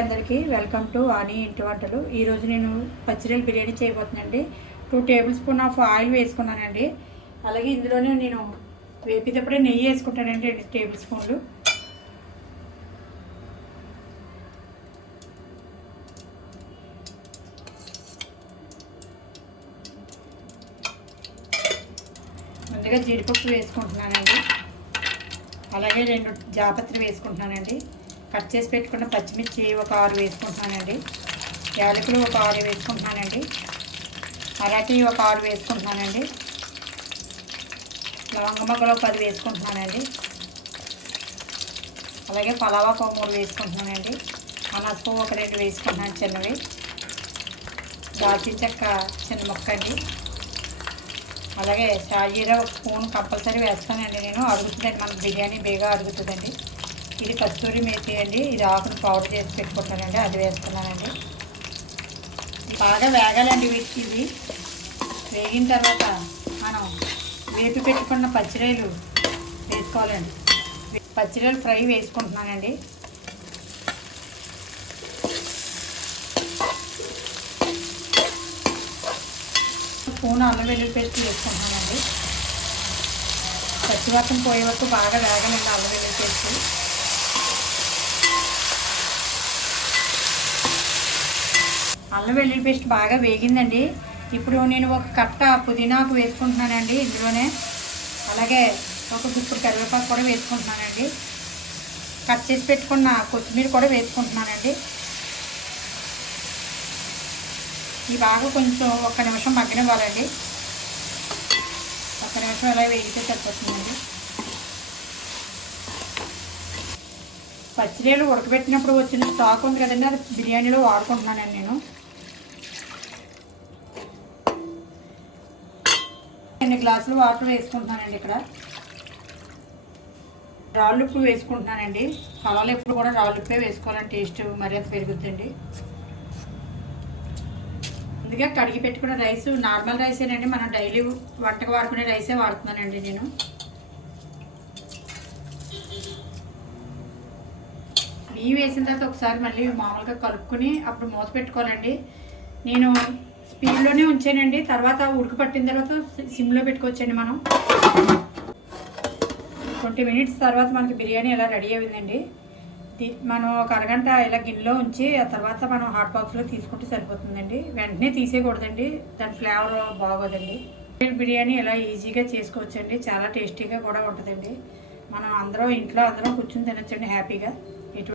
అందరికీ welcome to ఆని ఇంటి వంటలు. ఈరోజు నేను పచ్చిరొయ్యల బిర్యానీ చేయబోతున్నానండి. 2 టేబుల్ స్పూన్ ఆఫ్ ఆయిల్ వేసుకున్నానండి. అలాగే ఇందులోనే నేను వేపేటప్పుడే నెయ్యి వేసుకుంటానండి, 2 టేబుల్ స్పూన్లు. ముందుగా జీడిపప్పు వేసుకుంటున్నానండి. అలాగే 2 జాపత్రి వేసుకుంటున్నానండి. కట్ చేసి పెట్టుకున్న పచ్చిమిర్చి ఒక 6 వేసుకుంటున్నానండి. యాలకులు ఒక 6 వేసుకుంటున్నానండి. మరాఠీ ఒక 6 వేసుకుంటున్నానండి. లవంగ మొగ్గలు ఒక 10 వేసుకుంటున్నానండి. అలాగే పలావాకు ఒక 3 వేసుకుంటున్నానండి. అనాస పువ్వు ఒక 2 వేసుకుంటున్నాను చిన్నవి. దాల్చిన చెక్క చిన్న ముక్క అండి. అలాగే షాజీరా ఒక స్పూన్ కంపల్సరీ వేస్తానండి. నేను అరుగుతుందండి, మనకు బిర్యానీ బేగా అరుగుతుందండి. ఇది కస్తూరి మేతి అండి, ఇది ఆకును పౌడర్ చేసి పెట్టుకుంటానండి, అది వేసుకున్నానండి. బాగా వేగాలండి వీటికి. ఇది వేగిన తర్వాత మనం వేపి పెట్టుకున్న పచ్చిరొయ్యలు వేసుకోవాలండి. పచ్చిరొయ్యలు ఫ్రై వేసుకుంటున్నానండి. స్పూన్ అల్లం వెల్లుల్లి పేస్ట్ వేసుకుంటున్నానండి. పచ్చివాసన పోయే వరకు బాగా వేగాలండి అల్లం వెల్లుల్లి పేస్ట్. అల్లం వెల్లుల్లి పేస్ట్ బాగా వేగిందండి. ఇప్పుడు నేను ఒక కట్ట పుదీనాకు వేసుకుంటున్నానండి ఇందులోనే. అలాగే ఒక గుప్పుడు కరివేపాకు కూడా వేసుకుంటున్నానండి. కట్ చేసి పెట్టుకున్న కొత్తిమీర కూడా వేసుకుంటున్నానండి. ఈ బాగా కొంచెం 1 నిమిషం మగ్గనివ్వాలండి. 1 నిమిషం ఇలా వేగితే సరిపోతుందండి. పచ్చిరొయ్యలు ఉడకబెట్టినప్పుడు వచ్చిన స్టాక్ ఉంది కదండి, అది బిర్యానీలో వాడుకుంటున్నానండి నేను. 2 గ్లాసులు వాటర్ వేసుకుంటున్నానండి. ఇక్కడ రాళ్ళుప్పు వేసుకుంటున్నానండి. పలాలు ఎప్పుడు కూడా రాళ్ళుప్పే వేసుకోవాలని టేస్ట్ మరింత పెరుగుతుందండి. ముందుగా కడిగి పెట్టుకున్న రైస్ నార్మల్ రైసేనండి, మనం డైలీ వంటకు వాడుకునే రైసే వాడుతున్నానండి నేను. నెయ్యి వేసిన తర్వాత ఒకసారి మళ్ళీ మామూలుగా కలుపుకొని అప్పుడు మూత పెట్టుకోవాలండి. నేను స్పీడ్లోనే ఉంచానండి. తర్వాత ఉడక పట్టిన తర్వాత సిమ్లో పెట్టుకోవచ్చండి. మనం 20 మినిట్స్ తర్వాత మనకి బిర్యానీ ఇలా రెడీ అయిందండి. మనం ఒక అరగంట ఇలా గిన్నెలో ఉంచి ఆ తర్వాత మనం హాట్ బాక్స్లో తీసుకుంటే సరిపోతుందండి. వెంటనే తీసేయకూడదండి, దాని ఫ్లేవర్ బాగోదండి. బిర్యానీ ఇలా ఈజీగా చేసుకోవచ్చండి, చాలా టేస్టీగా కూడా ఉంటుందండి. మనం ఇంట్లో అందరం కూర్చొని తినొచ్చండి హ్యాపీగా.